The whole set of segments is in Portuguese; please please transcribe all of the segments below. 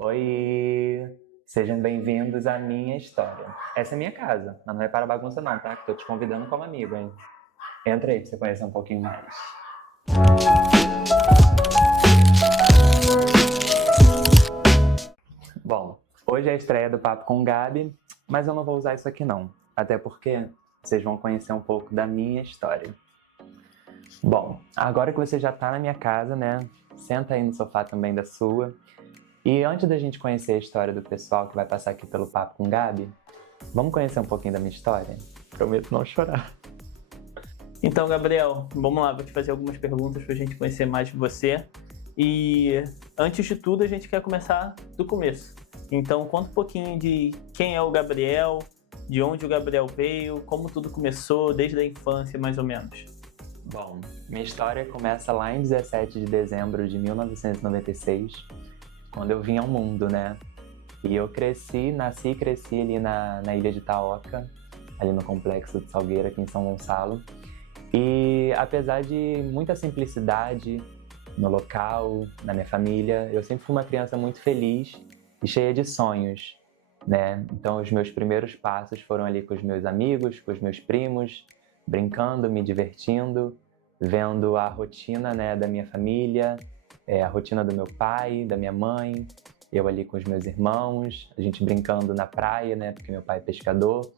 Oi! Sejam bem-vindos à minha história. Essa é minha casa, mas não é para bagunça não, tá? Que tô te convidando como amigo, hein? Entra aí pra você conhecer um pouquinho mais. Bom, hoje é a estreia do Papo com Gabi, mas eu não vou usar isso aqui não. Até porque vocês vão conhecer um pouco da minha história. Bom, agora que você já tá na minha casa, né? Senta aí no sofá também da sua. E antes da gente conhecer a história do pessoal que vai passar aqui pelo Papo com Gabi, vamos conhecer um pouquinho da minha história? Prometo não chorar. Então, Gabriel, vamos lá, vou te fazer algumas perguntas para a gente conhecer mais de você. E antes de tudo, a gente quer começar do começo. Então, conta um pouquinho de quem é o Gabriel, de onde o Gabriel veio, como tudo começou, desde a infância, mais ou menos. Bom, minha história começa lá em 17 de dezembro de 1996, quando eu vim ao mundo, né? E eu nasci e cresci ali na ilha de Itaoca, ali no Complexo de Salgueiro, aqui em São Gonçalo. E apesar de muita simplicidade no local, na minha família, eu sempre fui uma criança muito feliz e cheia de sonhos, né? Então os meus primeiros passos foram ali com os meus amigos, com os meus primos, brincando, me divertindo, vendo a rotina, né, da minha família, a rotina do meu pai, da minha mãe, eu ali com os meus irmãos, a gente brincando na praia, né, porque meu pai é pescador.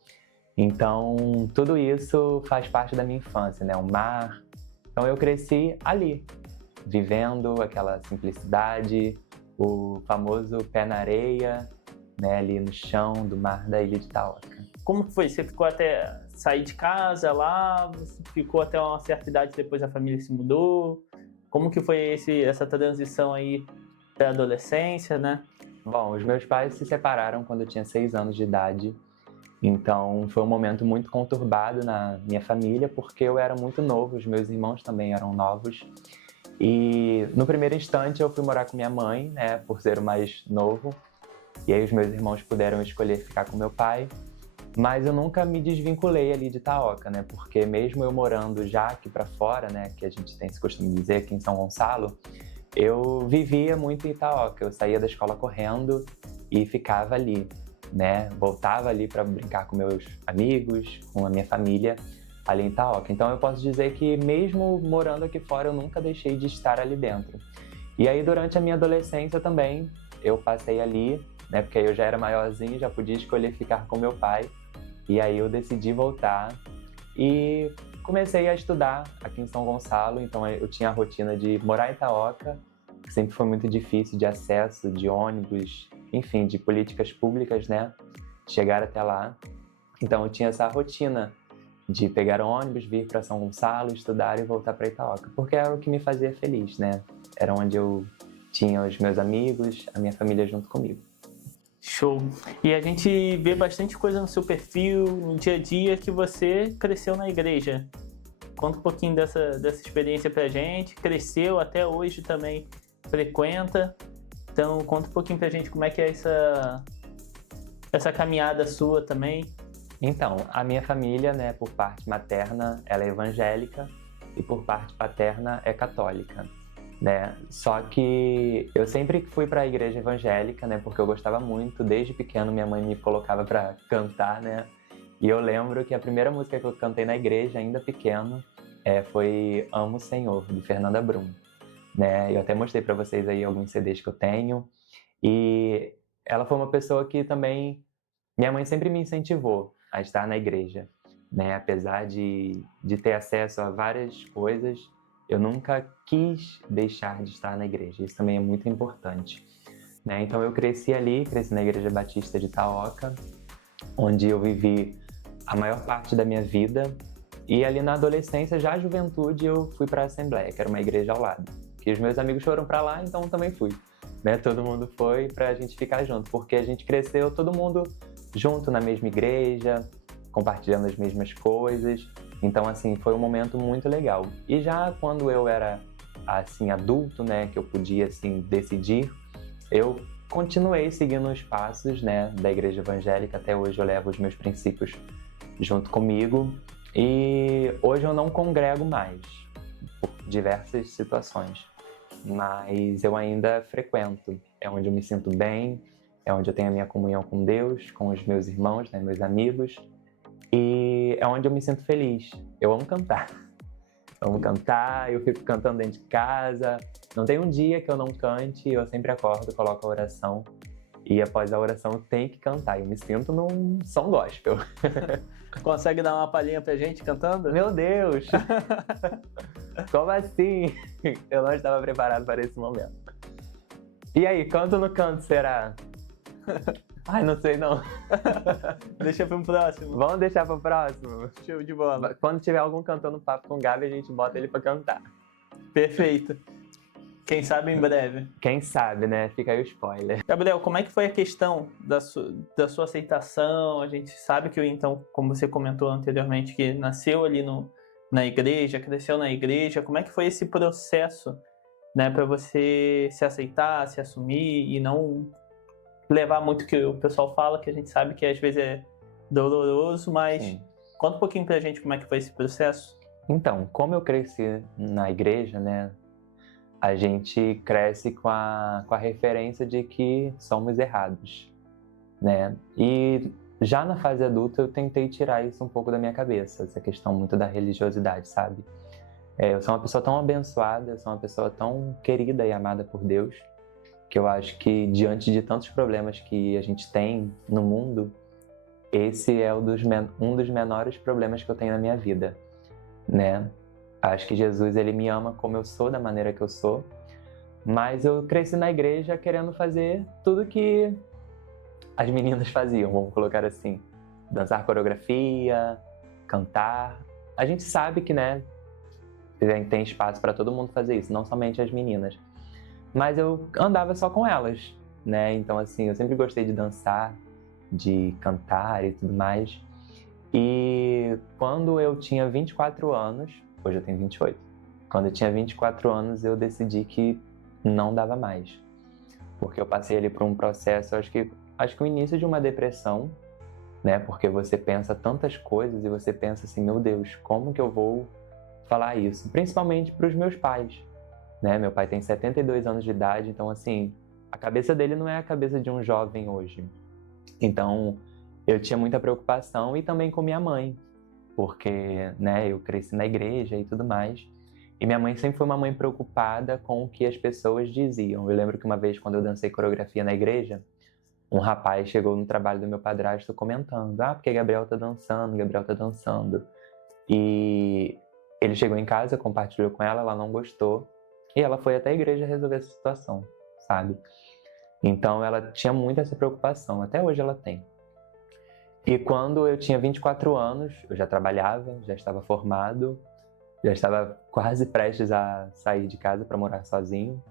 Então, tudo isso faz parte da minha infância, né? O mar. Então, eu cresci ali, vivendo aquela simplicidade, o famoso pé na areia, né? Ali no chão do mar da ilha de Itaoca. Como que foi? Você ficou até sair de casa lá? Você ficou até uma certa idade, depois a família se mudou? Como que foi essa transição aí da adolescência, né? Bom, os meus pais se separaram quando eu tinha 6 anos de idade. Então, foi um momento muito conturbado na minha família, porque eu era muito novo, os meus irmãos também eram novos. E no primeiro instante eu fui morar com minha mãe, né, por ser o mais novo. E aí os meus irmãos puderam escolher ficar com meu pai. Mas eu nunca me desvinculei ali de Itaoca, né, porque mesmo eu morando já aqui para fora, né, que a gente tem esse costume de dizer aqui em São Gonçalo, eu vivia muito em Itaoca. Eu saía da escola correndo e ficava ali, né? Voltava ali para brincar com meus amigos, com a minha família ali em Itaoca. Então eu posso dizer que mesmo morando aqui fora, eu nunca deixei de estar ali dentro. E aí durante a minha adolescência também, eu passei ali, né? Porque aí eu já era maiorzinho, já podia escolher ficar com meu pai. E aí eu decidi voltar e comecei a estudar aqui em São Gonçalo. Então eu tinha a rotina de morar em Itaoca, que sempre foi muito difícil de acesso, de ônibus, enfim, de políticas públicas, né? Chegar até lá. Então eu tinha essa rotina de pegar ônibus, vir para São Gonçalo, estudar e voltar para Itaoca, porque era o que me fazia feliz, né? Era onde eu tinha os meus amigos, a minha família junto comigo. Show! E a gente vê bastante coisa no seu perfil, no dia a dia, que você cresceu na igreja. Conta um pouquinho dessa experiência pra gente. Cresceu, até hoje também frequenta. Então, conta um pouquinho pra gente como é que é essa caminhada sua também. Então, a minha família, né, por parte materna, ela é evangélica e por parte paterna é católica, né? Só que eu sempre fui para a igreja evangélica, né, porque eu gostava muito. Desde pequeno minha mãe me colocava para cantar, né? E eu lembro que a primeira música que eu cantei na igreja, ainda pequeno, foi Amo o Senhor, de Fernanda Brum, né? Eu até mostrei para vocês aí alguns CDs que eu tenho. E ela foi uma pessoa que também minha mãe sempre me incentivou a estar na igreja, né? Apesar de ter acesso a várias coisas, eu nunca quis deixar de estar na igreja. Isso também é muito importante, né? Então eu cresci ali, cresci na Igreja Batista de Itaoca, onde eu vivi a maior parte da minha vida. E ali na adolescência, já a juventude, eu fui para a Assembleia, que era uma igreja ao lado. Que os meus amigos foram para lá, então também fui, né? Todo mundo foi para a gente ficar junto, porque a gente cresceu todo mundo junto na mesma igreja, compartilhando as mesmas coisas. Então, assim, foi um momento muito legal. E já quando eu era, assim, adulto, né, que eu podia, assim, decidir, eu continuei seguindo os passos, né, da igreja evangélica. Até hoje eu levo os meus princípios junto comigo. E hoje eu não congrego mais, por diversas situações. mas eu ainda frequento. É onde eu me sinto bem, é onde eu tenho a minha comunhão com Deus, com os meus irmãos, né, meus amigos, e é onde eu me sinto feliz. Eu amo cantar. Amo cantar, eu fico cantando dentro de casa. Não tem um dia que eu não cante, eu sempre acordo, coloco a oração. E após a oração eu tenho que cantar. Eu me sinto num som gospel. Consegue dar uma palhinha pra gente cantando? Meu Deus! Como assim? Eu não estava preparado para esse momento. E aí, canto ou não canto, será? Ai, não sei não. Deixa pro próximo. Vamos deixar pro próximo? Show de bola. Quando tiver algum cantando papo com o Gabi, a gente bota ele pra cantar. Perfeito. Quem sabe em breve. Quem sabe, né? Fica aí o spoiler. Gabriel, como é que foi a questão da sua aceitação? A gente sabe que então, como você comentou anteriormente, que nasceu ali na igreja, cresceu na igreja. Como é que foi esse processo, né, para você se aceitar, se assumir e não levar muito o que o pessoal fala, que a gente sabe que às vezes é doloroso, mas Sim. Conta um pouquinho pra gente como é que foi esse processo. Então, como eu cresci na igreja, né? A gente cresce com a referência de que somos errados, né? E já na fase adulta eu tentei tirar isso um pouco da minha cabeça, essa questão muito da religiosidade, sabe? Eu sou uma pessoa tão abençoada, eu sou uma pessoa tão querida e amada por Deus, que eu acho que diante de tantos problemas que a gente tem no mundo, esse é um dos menores problemas que eu tenho na minha vida, né? Acho que Jesus, ele me ama como eu sou, da maneira que eu sou, mas eu cresci na igreja querendo fazer tudo que as meninas faziam, vamos colocar assim. Dançar coreografia, cantar. A gente sabe que, né, tem espaço para todo mundo fazer isso, não somente as meninas. Mas eu andava só com elas, né? Então, assim, eu sempre gostei de dançar, de cantar e tudo mais. E quando eu tinha 24 anos, hoje eu tenho 28, quando eu tinha 24 anos eu decidi que não dava mais. Porque eu passei ali por um processo, acho que o início de uma depressão, né? Porque você pensa tantas coisas e você pensa assim, meu Deus, como que eu vou falar isso? Principalmente para os meus pais, né? Meu pai tem 72 anos de idade, então assim, a cabeça dele não é a cabeça de um jovem hoje. Então, eu tinha muita preocupação e também com minha mãe, porque, né, eu cresci na igreja e tudo mais. E minha mãe sempre foi uma mãe preocupada com o que as pessoas diziam. Eu lembro que uma vez, quando eu dancei coreografia na igreja, um rapaz chegou no trabalho do meu padrasto comentando: porque Gabriel tá dançando, Gabriel tá dançando. E ele chegou em casa, compartilhou com ela, ela não gostou. E ela foi até a igreja resolver essa situação, sabe? Então ela tinha muito essa preocupação, até hoje ela tem. E quando eu tinha 24 anos, eu já trabalhava, já estava formado, já estava quase prestes a sair de casa para morar sozinho.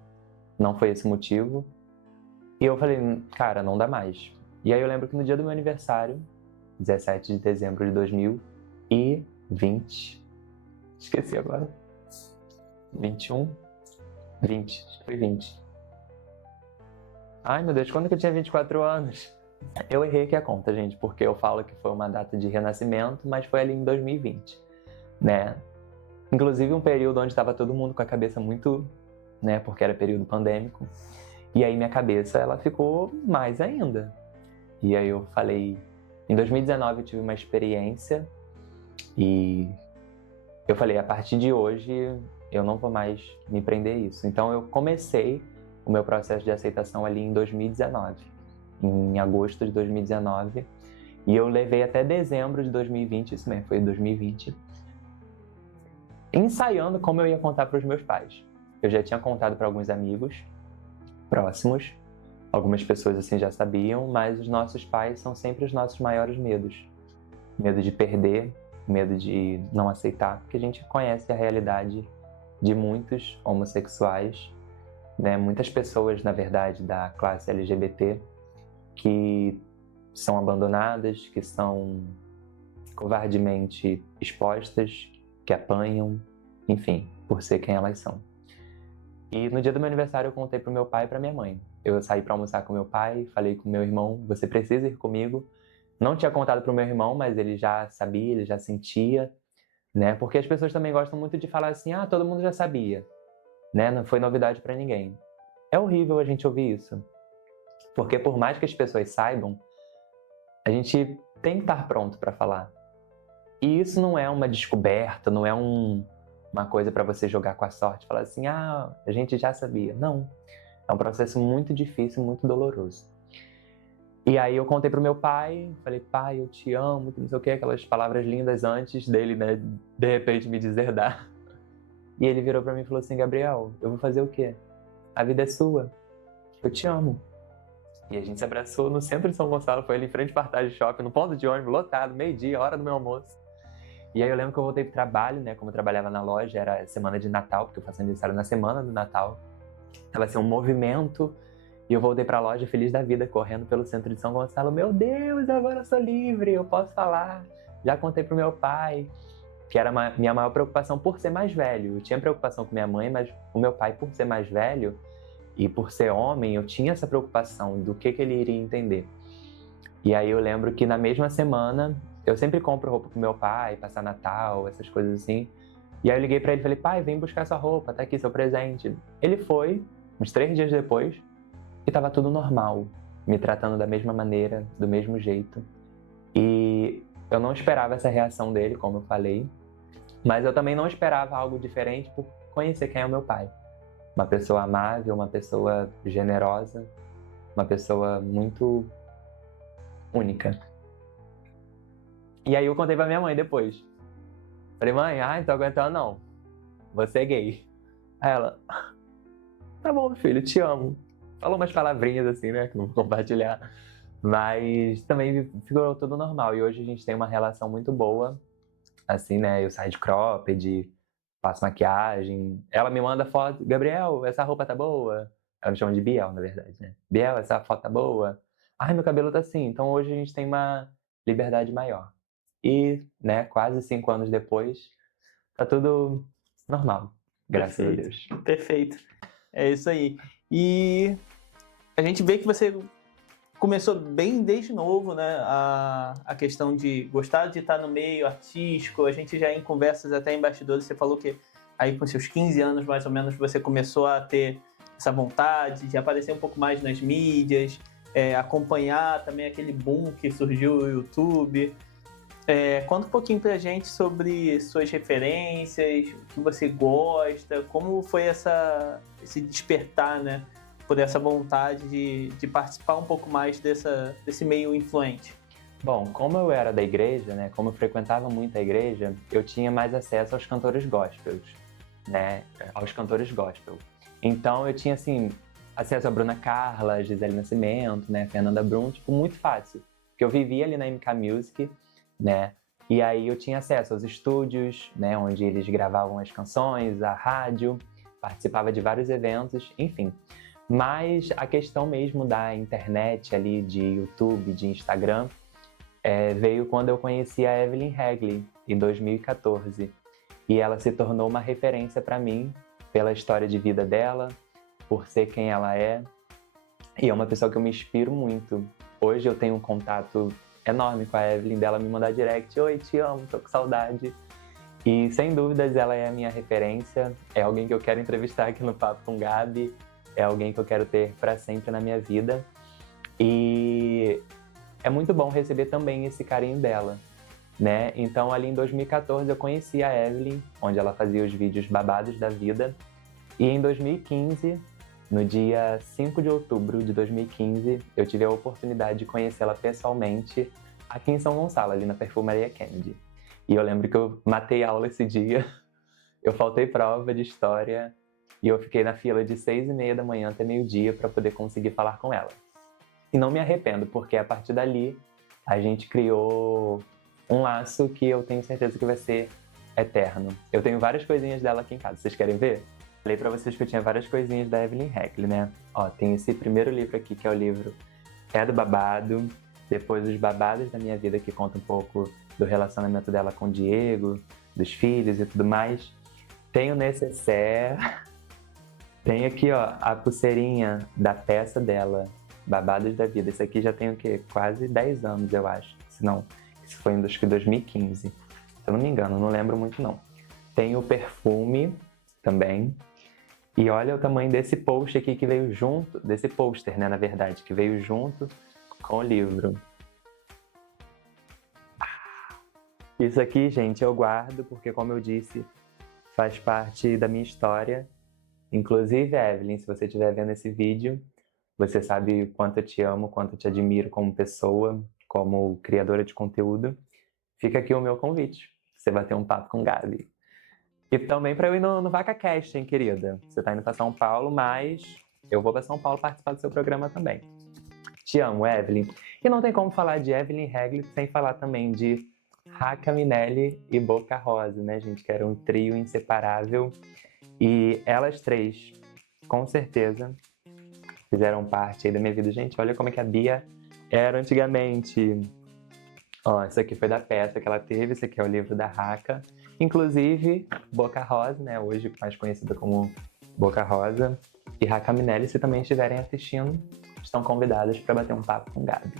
Não foi esse o motivo. E eu falei, cara, não dá mais. E aí eu lembro que no dia do meu aniversário, 17 de dezembro de 2020, esqueci agora, 21, 20, acho que foi 20. Ai meu Deus, quando que eu tinha 24 anos? Eu errei aqui a conta, gente, porque eu falo que foi uma data de renascimento, mas foi ali em 2020, né? Inclusive um período onde estava todo mundo com a cabeça muito, né, porque era período pandêmico. E aí minha cabeça, ela ficou mais ainda. E aí eu falei, em 2019 eu tive uma experiência e eu falei, a partir de hoje eu não vou mais me prender a isso. Então eu comecei o meu processo de aceitação ali em 2019, em agosto de 2019, e eu levei até dezembro de 2020, isso mesmo, foi 2020, ensaiando como eu ia contar para os meus pais. Eu já tinha contado para alguns amigos próximos, algumas pessoas assim já sabiam, mas os nossos pais são sempre os nossos maiores medos. Medo de perder, medo de não aceitar, porque a gente conhece a realidade de muitos homossexuais, né? Muitas pessoas, na verdade, da classe LGBT que são abandonadas, que são covardemente expostas, que apanham, enfim, por ser quem elas são. E no dia do meu aniversário eu contei pro meu pai e pra minha mãe. Eu saí pra almoçar com meu pai, falei com meu irmão, você precisa ir comigo. Não tinha contado pro meu irmão, mas ele já sabia, ele já sentia, né? Porque as pessoas também gostam muito de falar assim, todo mundo já sabia. né? Não foi novidade para ninguém. É horrível a gente ouvir isso, porque por mais que as pessoas saibam, a gente tem que estar pronto para falar. E isso não é uma descoberta, não é uma coisa para você jogar com a sorte, falar assim, a gente já sabia. Não, é um processo muito difícil, muito doloroso. E aí eu contei pro meu pai, falei, pai, eu te amo, que não sei o que, aquelas palavras lindas antes dele, né, de repente me deserdar. E ele virou pra mim e falou assim, Gabriel, eu vou fazer o quê? A vida é sua, eu te amo. E a gente se abraçou no centro de São Gonçalo, foi ali em frente ao Partage Shopping, no ponto de ônibus, lotado, meio-dia, hora do meu almoço. E aí eu lembro que eu voltei pro trabalho, né, como eu trabalhava na loja, era semana de Natal, porque eu faço aniversário na semana do Natal. Tava assim, um movimento, e eu voltei pra loja feliz da vida, correndo pelo centro de São Gonçalo. Meu Deus, agora eu sou livre, eu posso falar. Já contei pro meu pai, que era minha maior preocupação por ser mais velho. Eu tinha preocupação com minha mãe, mas o meu pai, por ser mais velho e por ser homem, eu tinha essa preocupação do que ele iria entender. E aí eu lembro que na mesma semana, eu sempre compro roupa pro meu pai, passar Natal, essas coisas assim. E aí eu liguei pra ele e falei, pai, vem buscar sua roupa, tá aqui seu presente. Ele foi, uns 3 dias depois, e tava tudo normal, me tratando da mesma maneira, do mesmo jeito. E eu não esperava essa reação dele, como eu falei, mas eu também não esperava algo diferente por conhecer quem é o meu pai. Uma pessoa amável, uma pessoa generosa, uma pessoa muito única. E aí eu contei pra minha mãe depois. Falei, mãe, não tô aguentando não. Você é gay. Aí ela, tá bom, filho, te amo. Falou umas palavrinhas assim, né, que não vou compartilhar. Mas também ficou tudo normal. E hoje a gente tem uma relação muito boa. Assim, né, eu saio de cropped, faço maquiagem. Ela me manda foto, Gabriel, essa roupa tá boa. Ela me chama de Biel, na verdade, né? Biel, essa foto tá boa. Ai, meu cabelo tá assim. Então hoje a gente tem uma liberdade maior. E, né, quase 5 anos depois, tá tudo normal, graças a Deus. Perfeito. É isso aí. E a gente vê que você começou bem desde novo, né? A questão de gostar de estar no meio artístico. A gente já em conversas até em bastidores, você falou que aí com seus 15 anos, mais ou menos, você começou a ter essa vontade de aparecer um pouco mais nas mídias, acompanhar também aquele boom que surgiu no YouTube. Conta um pouquinho pra gente sobre suas referências, o que você gosta, como foi esse despertar, né, por essa vontade de participar um pouco mais desse meio influente. Bom, como eu era da igreja, né, como eu frequentava muito a igreja, eu tinha mais acesso aos cantores gospels, né, aos cantores gospel. Então eu tinha, assim, acesso a Bruna Carla, Gisele Nascimento, né, Fernanda Brum, tipo, muito fácil. Porque eu vivia ali na MK Music, né? E aí eu tinha acesso aos estúdios, né, onde eles gravavam as canções, a rádio, participava de vários eventos, enfim. Mas a questão mesmo da internet ali, de YouTube, de Instagram, veio quando eu conheci a Evelyn Hagley, em 2014. E ela se tornou uma referência para mim, pela história de vida dela, por ser quem ela é. E é uma pessoa que eu me inspiro muito. Hoje eu tenho um contato enorme com a Evelyn, dela me mandar direct, oi, te amo, tô com saudade. E sem dúvidas ela é a minha referência, é alguém que eu quero entrevistar aqui no Papo com Gabi, é alguém que eu quero ter para sempre na minha vida. E é muito bom receber também esse carinho dela, né? Então ali em 2014 eu conheci a Evelyn, onde ela fazia os vídeos babados da vida. E em 2015, no dia 5 de outubro de 2015, eu tive a oportunidade de conhecê-la pessoalmente aqui em São Gonçalo, ali na Perfumaria Kennedy. E eu lembro que eu matei aula esse dia, eu faltei prova de história e eu fiquei na fila de 6h30 da manhã até meio-dia para poder conseguir falar com ela. E não me arrependo, porque a partir dali a gente criou um laço que eu tenho certeza que vai ser eterno. Eu tenho várias coisinhas dela aqui em casa, vocês querem ver? Falei pra vocês que eu tinha várias coisinhas da Evelyn Hagley, né? Ó, tem esse primeiro livro aqui, que é o livro É do Babado, depois Os Babados da Minha Vida, que conta um pouco do relacionamento dela com o Diego, dos filhos e tudo mais. Tem o necessaire, tem aqui, ó, a pulseirinha da peça dela, Babados da Vida. Esse aqui já tem o quê? Quase 10 anos, eu acho. Se não, isso foi em 2015. Se eu não me engano, não lembro muito não. Tem o perfume também. E olha o tamanho desse post aqui que veio junto, desse pôster, né, na verdade, que veio junto com o livro. Isso aqui, gente, eu guardo porque, como eu disse, faz parte da minha história. Inclusive, Evelyn, se você estiver vendo esse vídeo, você sabe o quanto eu te amo, o quanto eu te admiro como pessoa, como criadora de conteúdo. Fica aqui o meu convite. Você vai ter um papo com Gabi. E também para eu ir no VacaCast, hein, querida? Você tá indo para São Paulo, mas eu vou para São Paulo participar do seu programa também. Te amo, Evelyn. E não tem como falar de Evelyn Regli sem falar também de Raca Minelli e Boca Rosa, né, gente? Que era um trio inseparável. E elas três, com certeza, fizeram parte aí da minha vida. Gente, olha como é que a Bia era antigamente. Ó, isso aqui foi da peça que ela teve, esse aqui é o livro da Raca. Inclusive, Boca Rosa, né, hoje mais conhecida como Boca Rosa, e Raca Minelli, se também estiverem assistindo, estão convidadas para bater um papo com Gabi.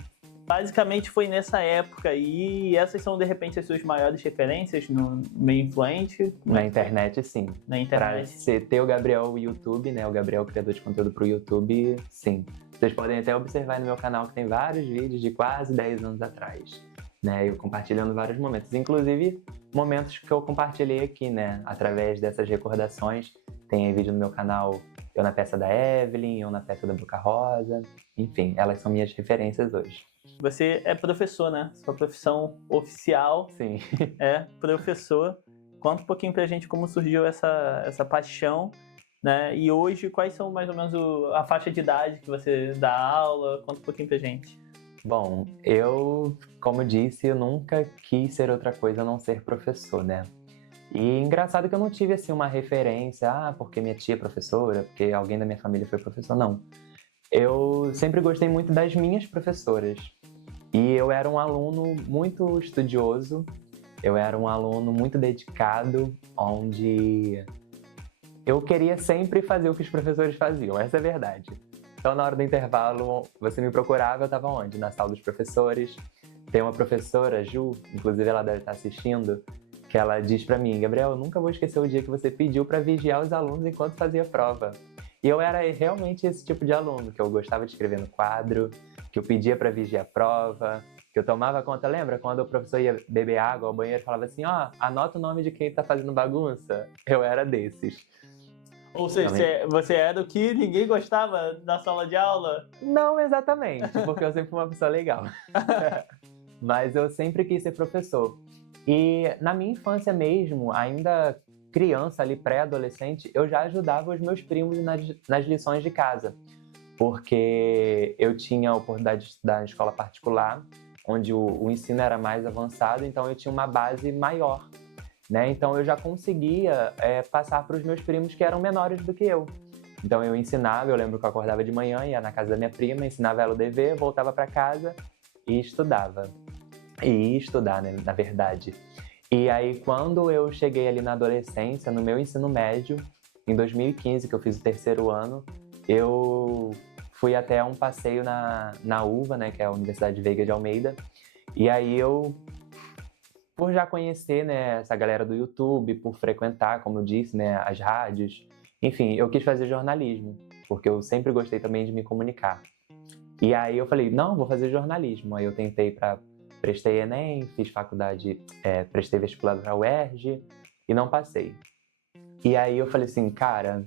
Basicamente foi nessa época aí, e essas são de repente as suas maiores referências no meio influente? Na internet, sim. Na internet. Pra você ter o Gabriel YouTube, né, o Gabriel criador de conteúdo pro YouTube, sim. Vocês podem até observar no meu canal que tem vários vídeos de quase 10 anos atrás, né, eu compartilhando vários momentos, inclusive momentos que eu compartilhei aqui, né, através dessas recordações. Tem aí vídeo no meu canal, eu na peça da Evelyn, eu na peça da Boca Rosa, enfim, elas são minhas referências hoje. Você é professor, né? Sua profissão oficial Sim. é professor. Conta um pouquinho pra gente como surgiu essa paixão, né? E hoje, quais são mais ou menos a faixa de idade que você dá aula? Conta um pouquinho pra gente. Bom, eu, como disse, eu nunca quis ser outra coisa a não ser professor, né? E engraçado que eu não tive, assim, uma referência, porque minha tia é professora, porque alguém da minha família foi professor, não. Eu sempre gostei muito das minhas professoras. E eu era um aluno muito estudioso, eu era um aluno muito dedicado, onde eu queria sempre fazer o que os professores faziam, essa é a verdade. Então, na hora do intervalo, você me procurava, eu estava onde? Na sala dos professores. Tem uma professora, Ju, inclusive ela deve estar assistindo, que ela diz pra mim: Gabriel, eu nunca vou esquecer o dia que você pediu para vigiar os alunos enquanto fazia prova. E eu era realmente esse tipo de aluno, que eu gostava de escrever no quadro, que eu pedia para vigiar a prova, que eu tomava conta. Lembra quando o professor ia beber água ao banheiro e falava assim, anota o nome de quem tá fazendo bagunça? Eu era desses. Ou seja, você era o que ninguém gostava na sala de aula? Não exatamente, porque eu sempre fui uma pessoa legal. Mas eu sempre quis ser professor. E na minha infância mesmo, ainda criança ali, pré-adolescente, eu já ajudava os meus primos nas lições de casa. Porque eu tinha a oportunidade de estudar em escola particular, onde o ensino era mais avançado, então eu tinha uma base maior, né? Então eu já conseguia passar para os meus primos que eram menores do que eu. Então eu ensinava, eu lembro que eu acordava de manhã, ia na casa da minha prima, ensinava ela o dever, voltava para casa e estudava. E ia estudar, né, na verdade. E aí, quando eu cheguei ali na adolescência, no meu ensino médio, em 2015, que eu fiz o 3º ano, eu fui até um passeio na UVA, né, que é a Universidade Veiga de Almeida. E aí eu, por já conhecer, né, essa galera do YouTube, por frequentar, como eu disse, né, as rádios, enfim, eu quis fazer jornalismo, porque eu sempre gostei também de me comunicar. E aí eu falei, não, vou fazer jornalismo. Aí eu prestei Enem, fiz faculdade, prestei vestibular para a UERJ e não passei. E aí eu falei assim, cara,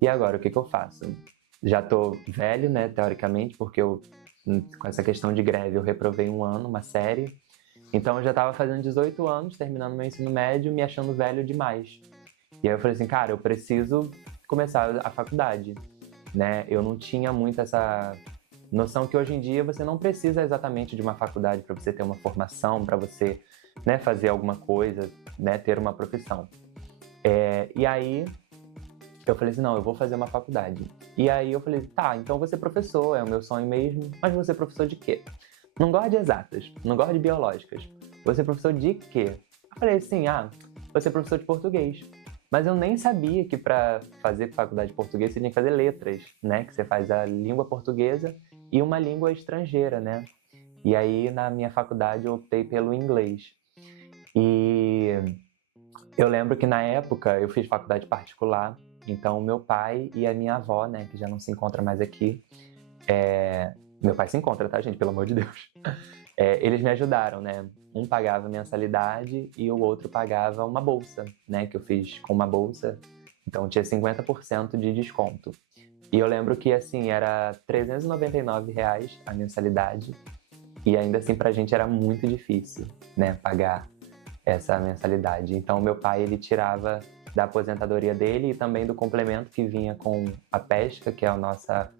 e agora, o que eu faço? Já tô velho, né, teoricamente, porque com essa questão de greve, eu reprovei um ano, uma série. Então eu já tava fazendo 18 anos, terminando meu ensino médio, me achando velho demais. E aí eu falei assim, cara, eu preciso começar a faculdade, né? Eu não tinha muito essa noção que hoje em dia você não precisa exatamente de uma faculdade para você ter uma formação, para você, né, fazer alguma coisa, né, ter uma profissão. E aí eu falei assim, não, eu vou fazer uma faculdade. E aí eu falei, tá, então eu vou ser professor, é o meu sonho mesmo, mas vou ser professor de quê? Não gosto de exatas, não gosto de biológicas. Vou ser professor de quê? Eu falei assim, vou ser professor de português. Mas eu nem sabia que para fazer faculdade de português você tinha que fazer letras, né? Que você faz a língua portuguesa e uma língua estrangeira, né? E aí, na minha faculdade, eu optei pelo inglês. E eu lembro que, na época, eu fiz faculdade particular Então, meu pai e a minha avó, né, que já não se encontra mais aqui, meu pai se encontra, tá, gente? Pelo amor de Deus. Eles me ajudaram, né? Um pagava mensalidade e o outro pagava uma bolsa, né? Que eu fiz com uma bolsa, então tinha 50% de desconto. E eu lembro que, assim, era R$399 a mensalidade e ainda assim pra gente era muito difícil, né? Pagar essa mensalidade. Então, meu pai, ele tirava da aposentadoria dele e também do complemento que vinha com a pesca, que é a nossa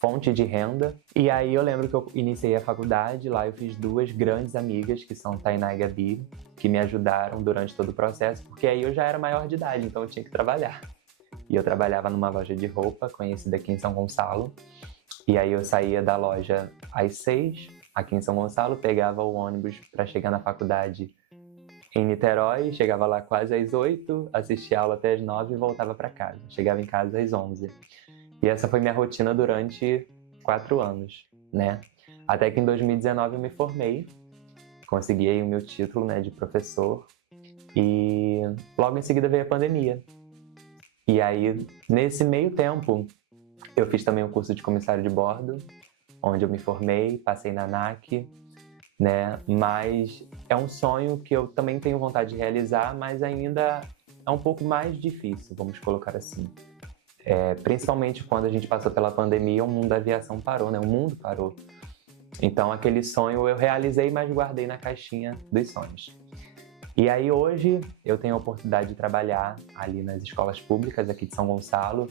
fonte de renda. E aí eu lembro que eu iniciei a faculdade, lá eu fiz 2 grandes amigas, que são Tainá e Gabi, que me ajudaram durante todo o processo, porque aí eu já era maior de idade, então eu tinha que trabalhar. E eu trabalhava numa loja de roupa, conhecida aqui em São Gonçalo, e aí eu saía da loja às 6, aqui em São Gonçalo, pegava o ônibus para chegar na faculdade em Niterói, chegava lá quase às 8, assistia aula até às 9 e voltava para casa. Chegava em casa às 11. E essa foi minha rotina durante 4 anos, né? Até que em 2019 eu me formei, consegui aí o meu título, né, de professor, e logo em seguida veio a pandemia. E aí, nesse meio tempo, eu fiz também um curso de comissário de bordo, onde eu me formei, passei na ANAC, né? Mas é um sonho que eu também tenho vontade de realizar, mas ainda é um pouco mais difícil, vamos colocar assim. Principalmente quando a gente passou pela pandemia, o mundo da aviação parou, né? O mundo parou. Então, aquele sonho eu realizei, mas guardei na caixinha dos sonhos. E aí, hoje, eu tenho a oportunidade de trabalhar ali nas escolas públicas aqui de São Gonçalo,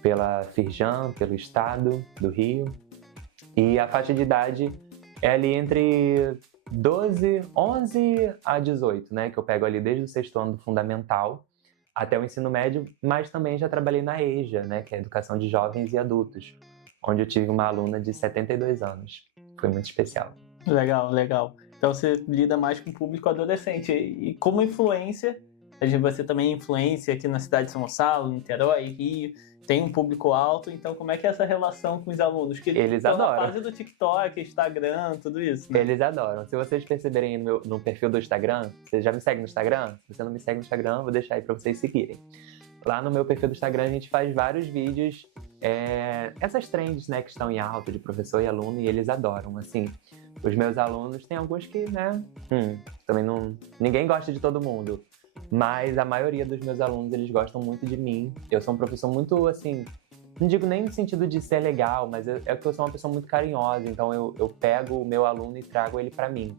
pela Firjan, pelo Estado do Rio. E a faixa de idade é ali entre 11 a 18, né? Que eu pego ali desde o 6º ano do fundamental até o ensino médio, mas também já trabalhei na EJA, né? Que é a Educação de Jovens e Adultos, onde eu tive uma aluna de 72 anos. Foi muito especial. Legal, legal. Então você lida mais com o público adolescente. E como influência, você também é influência aqui na cidade de São Gonçalo, Niterói, Rio, tem um público alto, então como é que é essa relação com os alunos? Que eles estão adoram. na fase do TikTok, Instagram, tudo isso, né? Eles adoram. Se vocês perceberem no perfil do Instagram, vocês já me seguem no Instagram? Se você não me segue no Instagram, eu vou deixar aí pra vocês seguirem. Lá no meu perfil do Instagram a gente faz vários vídeos, essas trends, né, que estão em alta de professor e aluno, e eles adoram, assim. Os meus alunos, tem alguns que, né, também não... Ninguém gosta de todo mundo. Mas a maioria dos meus alunos, eles gostam muito de mim. Eu sou um professor muito, assim... Não digo nem no sentido de ser legal, mas é que eu sou uma pessoa muito carinhosa. Então eu pego o meu aluno e trago ele pra mim,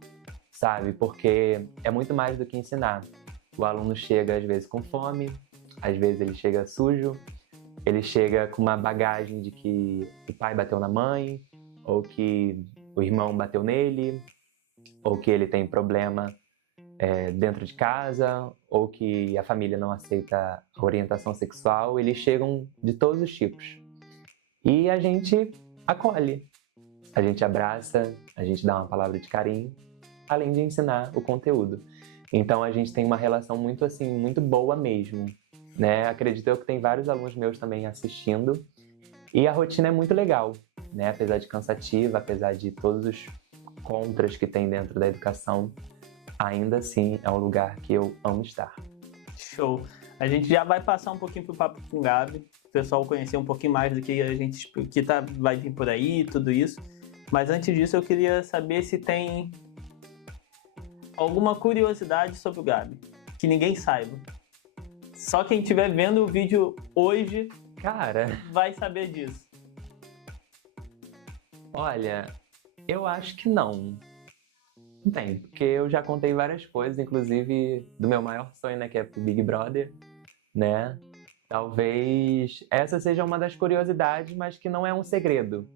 sabe? Porque é muito mais do que ensinar. O aluno chega, às vezes, com fome. Às vezes ele chega sujo. Ele chega com uma bagagem de que o pai bateu na mãe. Ou que o irmão bateu nele. Ou que ele tem problema dentro de casa, ou que a família não aceita a orientação sexual. Eles chegam de todos os tipos. E a gente acolhe, a gente abraça, a gente dá uma palavra de carinho, além de ensinar o conteúdo. Então a gente tem uma relação muito, assim, muito boa mesmo, né? Acredito eu que tem vários alunos meus também assistindo. E a rotina é muito legal, né? Apesar de cansativa, apesar de todos os contras que tem dentro da educação, ainda assim é um lugar que eu amo estar. Show! A gente já vai passar um pouquinho pro Papo com Gabi, o pessoal conhecer um pouquinho mais do que a gente vai vir por aí, tudo isso. Mas antes disso eu queria saber se tem alguma curiosidade sobre o Gabi, que ninguém saiba. Só quem estiver vendo o vídeo hoje, cara, vai saber disso. Olha, eu acho que não. Não tem, porque eu já contei várias coisas, inclusive do meu maior sonho, né, que é pro Big Brother, né? Talvez essa seja uma das curiosidades, mas que não é um segredo,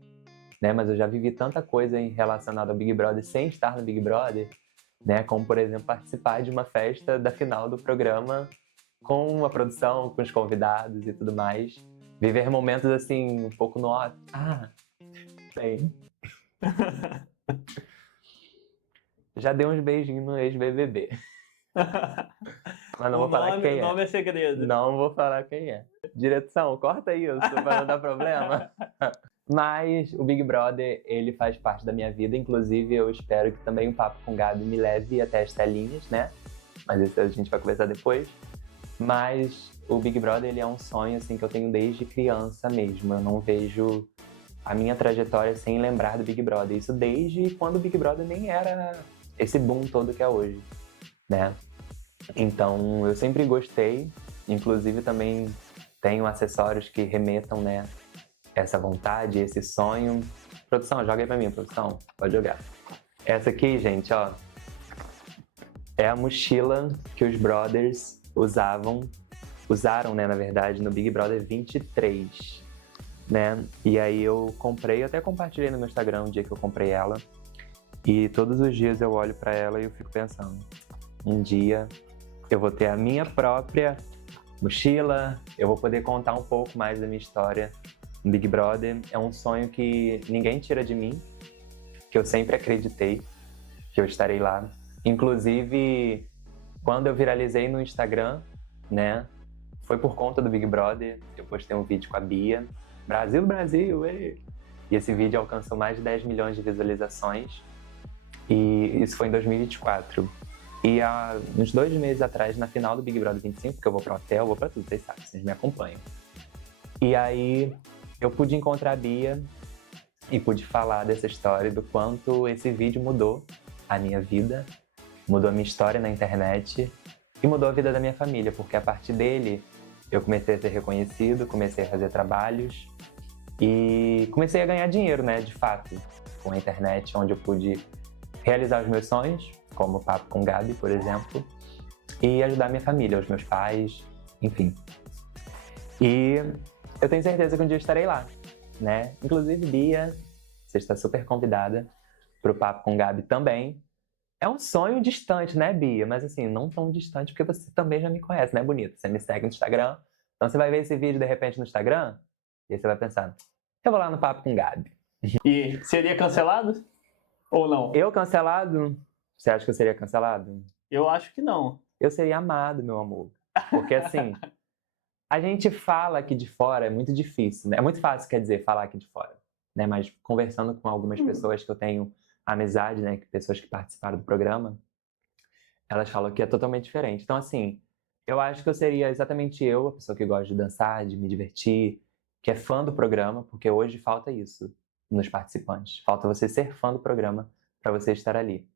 né? Mas eu já vivi tanta coisa relacionada ao Big Brother sem estar no Big Brother, né? Como, por exemplo, participar de uma festa da final do programa com a produção, com os convidados e tudo mais. Viver momentos, assim, um pouco no... tem. Já dei uns beijinhos no ex-BBB. Mas não vou falar quem é. O nome é segredo. Não vou falar quem é. Direção, corta isso pra não dar problema. Mas o Big Brother, ele faz parte da minha vida. Inclusive, eu espero que também o Papo com Gabi me leve até as telinhas, né? Mas isso a gente vai conversar depois. Mas o Big Brother, ele é um sonho, assim, que eu tenho desde criança mesmo. Eu não vejo a minha trajetória sem lembrar do Big Brother. Isso desde quando o Big Brother nem era esse boom todo que é hoje, né? Então, eu sempre gostei. Inclusive, também tenho acessórios que remetam, né, essa vontade, esse sonho. Produção, joga aí pra mim, produção. Pode jogar. Essa aqui, gente, ó, é a mochila que os brothers usaram, né, na verdade, no Big Brother 23, né? E aí eu comprei, eu até compartilhei no meu Instagram o dia que eu comprei ela. E todos os dias eu olho pra ela e eu fico pensando, um dia eu vou ter a minha própria mochila, eu vou poder contar um pouco mais da minha história no Big Brother. É um sonho que ninguém tira de mim, que eu sempre acreditei que eu estarei lá. Inclusive, quando eu viralizei no Instagram, né, foi por conta do Big Brother. Eu postei um vídeo com a Bia, Brasil, Brasil, ei! E esse vídeo alcançou mais de 10 milhões de visualizações. E isso foi em 2024. E há uns 2 meses atrás, na final do Big Brother 25, porque eu vou pro hotel, eu vou pra tudo, vocês sabem, vocês me acompanham. E aí eu pude encontrar a Bia e pude falar dessa história, do quanto esse vídeo mudou a minha vida, mudou a minha história na internet e mudou a vida da minha família, porque a partir dele eu comecei a ser reconhecido, comecei a fazer trabalhos e comecei a ganhar dinheiro, né, de fato, com a internet, onde eu pude realizar os meus sonhos, como o Papo com Gabi, por exemplo, e ajudar minha família, os meus pais, enfim. E eu tenho certeza que um dia eu estarei lá, né? Inclusive, Bia, você está super convidada para o Papo com Gabi também. É um sonho distante, né, Bia? Mas assim, não tão distante, porque você também já me conhece, né, bonito? Você me segue no Instagram, então você vai ver esse vídeo de repente no Instagram, e aí você vai pensar, eu vou lá no Papo com Gabi. E seria cancelado? Ou não? Eu cancelado? Você acha que eu seria cancelado? Eu acho que não. Eu seria amado, meu amor. Porque assim, a gente fala aqui de fora é muito difícil, né? É muito fácil, quer dizer, falar aqui de fora, né? Mas conversando com algumas pessoas que eu tenho amizade, né? Pessoas que participaram do programa, elas falam que é totalmente diferente. Então, assim, eu acho que eu seria exatamente eu, a pessoa que gosta de dançar, de me divertir, que é fã do programa, porque hoje falta isso nos participantes. Falta você ser fã do programa para você estar ali.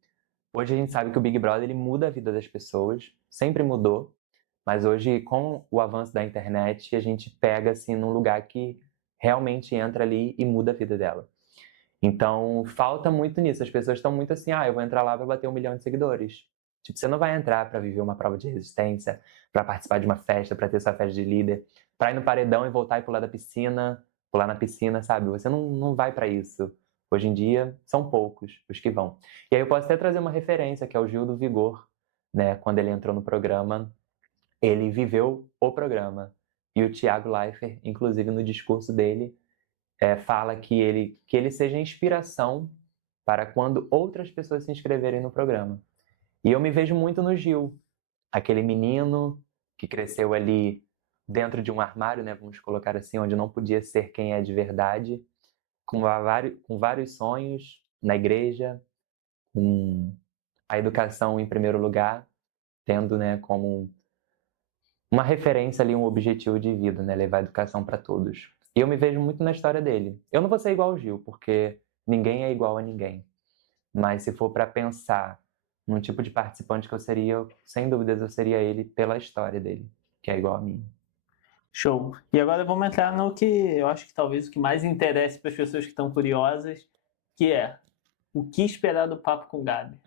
Hoje a gente sabe que o Big Brother ele muda a vida das pessoas, sempre mudou, mas hoje com o avanço da internet a gente pega assim num lugar que realmente entra ali e muda a vida dela. Então falta muito nisso, as pessoas estão muito assim, eu vou entrar lá para bater 1 milhão de seguidores. Tipo, você não vai entrar para viver uma prova de resistência, para participar de uma festa, para ter sua festa de líder, para ir no paredão e voltar e pular da piscina, pular na piscina, sabe? Você não vai para isso. Hoje em dia, são poucos os que vão. E aí eu posso até trazer uma referência, que é o Gil do Vigor, né? Quando ele entrou no programa, ele viveu o programa. E o Thiago Leifert, inclusive no discurso dele, fala que ele seja inspiração para quando outras pessoas se inscreverem no programa. E eu me vejo muito no Gil, aquele menino que cresceu ali dentro de um armário, né? Vamos colocar assim, onde não podia ser quem é de verdade, com vários sonhos na igreja, com a educação em primeiro lugar, tendo, né, como uma referência ali, um objetivo de vida, né, levar a educação para todos. E eu me vejo muito na história dele. Eu não vou ser igual ao Gil, porque ninguém é igual a ninguém. Mas se for para pensar num tipo de participante que eu seria, sem dúvidas eu seria ele pela história dele, que é igual a mim. Show. E agora vamos entrar no que eu acho que talvez o que mais interessa para as pessoas que estão curiosas, que é o que esperar do Papo com Gabi.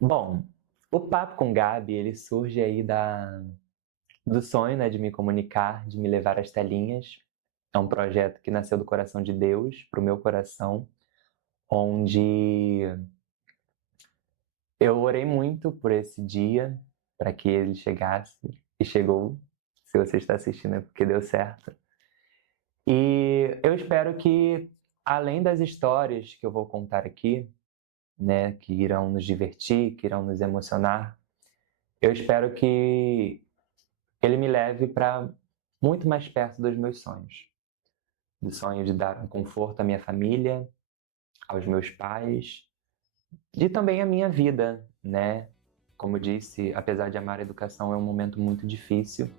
Bom, o Papo com Gabi, ele surge aí do sonho, né, de me comunicar, de me levar às telinhas. É um projeto que nasceu do coração de Deus, para o meu coração, onde eu orei muito por esse dia, para que ele chegasse, e chegou. Se você está assistindo é porque deu certo. E eu espero que, além das histórias que eu vou contar aqui, né, que irão nos divertir, que irão nos emocionar, eu espero que ele me leve para muito mais perto dos meus sonhos. Do sonho de dar um conforto à minha família, aos meus pais, e também à minha vida, né? Como eu disse, apesar de amar a educação, é um momento muito difícil,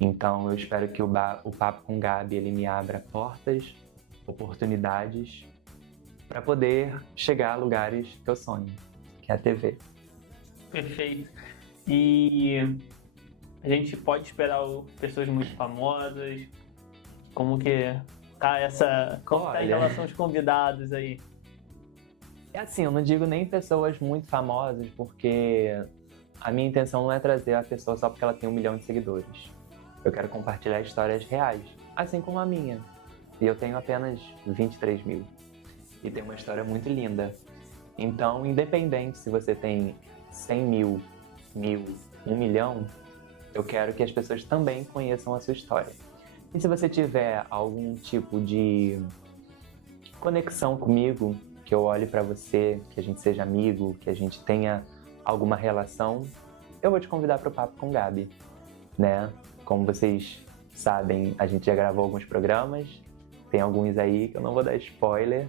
Então eu espero que o Papo com Gabi ele me abra portas, oportunidades para poder chegar a lugares que eu sonho, que é a TV. Perfeito. E a gente pode esperar pessoas muito famosas? Como que tá como tá em Olha. relação aos convidados aí? É assim, eu não digo nem pessoas muito famosas, porque a minha intenção não é trazer a pessoa só porque ela tem 1 milhão de seguidores. Eu quero compartilhar histórias reais, assim como a minha. E eu tenho apenas 23 mil. E tem uma história muito linda. Então, independente se você tem 100 mil, 1 milhão, eu quero que as pessoas também conheçam a sua história. E se você tiver algum tipo de conexão comigo, que eu olhe para você, que a gente seja amigo, que a gente tenha alguma relação, eu vou te convidar para o Papo com Gabi, né? Como vocês sabem, a gente já gravou alguns programas, tem alguns aí que eu não vou dar spoiler.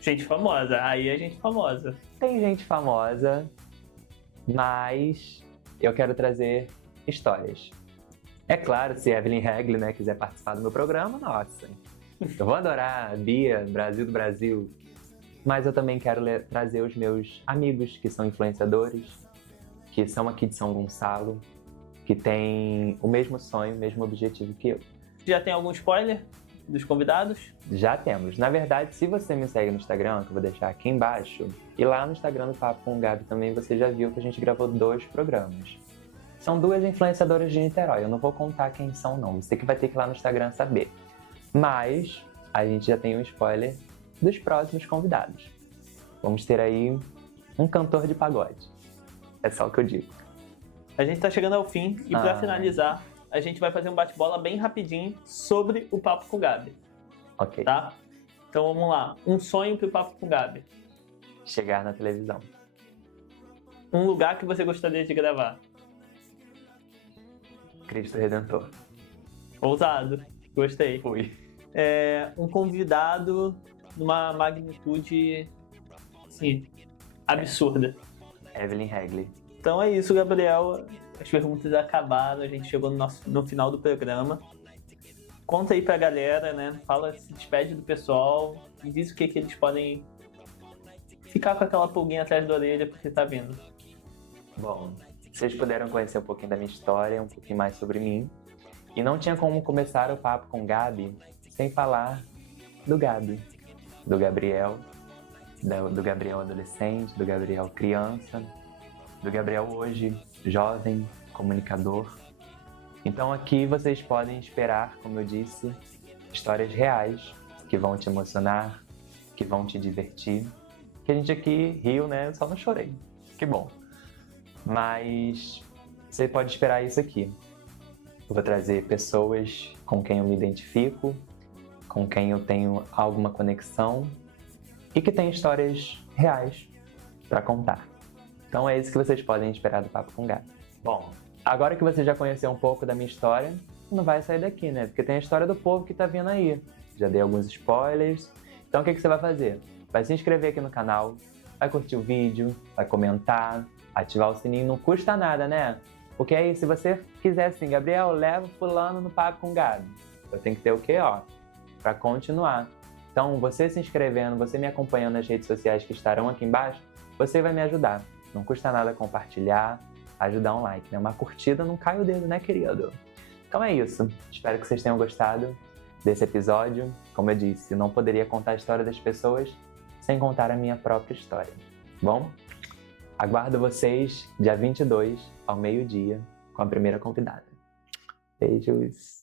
Gente famosa, aí é gente famosa. Tem gente famosa, mas eu quero trazer histórias. É claro, se Evelyn Regli, né, quiser participar do meu programa, nossa, eu vou adorar, Bia, Brasil do Brasil. Mas eu também quero trazer os meus amigos que são influenciadores, que são aqui de São Gonçalo, que têm o mesmo sonho, o mesmo objetivo que eu. Já tem algum spoiler dos convidados? Já temos. Na verdade, se você me segue no Instagram, que eu vou deixar aqui embaixo, e lá no Instagram do Papo com o Gabi também você já viu que a gente gravou 2 programas. São 2 influenciadoras de Niterói, eu não vou contar quem são não, você que vai ter que ir lá no Instagram saber. Mas a gente já tem um spoiler dos próximos convidados. Vamos ter aí um cantor de pagode. É só o que eu digo. A gente tá chegando ao fim e para finalizar, a gente vai fazer um bate-bola bem rapidinho sobre o Papo com o Gabi. Ok. Tá? Então vamos lá. Um sonho pro Papo com o Gabi. Chegar na televisão. Um lugar que você gostaria de gravar. Cristo Redentor. Ousado. Gostei. Fui. Um convidado numa magnitude, assim, absurda. Evelyn Regli. Então é isso, Gabriel. As perguntas acabaram, a gente chegou no final do programa. Conta aí pra galera, né? Fala, se despede do pessoal e diz o que eles podem ficar com aquela pulguinha atrás da orelha porque tá vindo. Bom, vocês puderam conhecer um pouquinho da minha história, um pouquinho mais sobre mim. E não tinha como começar o Papo com Gabi sem falar do Gabi. Do Gabriel, do Gabriel adolescente, do Gabriel criança, do Gabriel hoje jovem, comunicador. Então aqui vocês podem esperar, como eu disse, histórias reais que vão te emocionar, que vão te divertir. Que a gente aqui riu, né? Eu só não chorei. Que bom. Mas você pode esperar isso aqui. Eu vou trazer pessoas com quem eu me identifico, com quem eu tenho alguma conexão e que tem histórias reais para contar. Então é isso que vocês podem esperar do Papo com Gabi. Bom, agora que você já conheceu um pouco da minha história, não vai sair daqui, né? Porque tem a história do povo que tá vindo aí. Já dei alguns spoilers. Então o que você vai fazer? Vai se inscrever aqui no canal, vai curtir o vídeo, vai comentar, ativar o sininho, não custa nada, né? Porque aí, se você quiser assim, Gabriel, leva fulano no Papo com Gabi. Eu tenho que ter o quê, ó? Para continuar. Então, você se inscrevendo, você me acompanhando nas redes sociais que estarão aqui embaixo, você vai me ajudar. Não custa nada compartilhar, ajudar um like, né? Uma curtida não cai o dedo, né, querido? Então é isso. Espero que vocês tenham gostado desse episódio. Como eu disse, eu não poderia contar a história das pessoas sem contar a minha própria história. Bom? Aguardo vocês dia 22, ao meio-dia, com a primeira convidada. Beijos!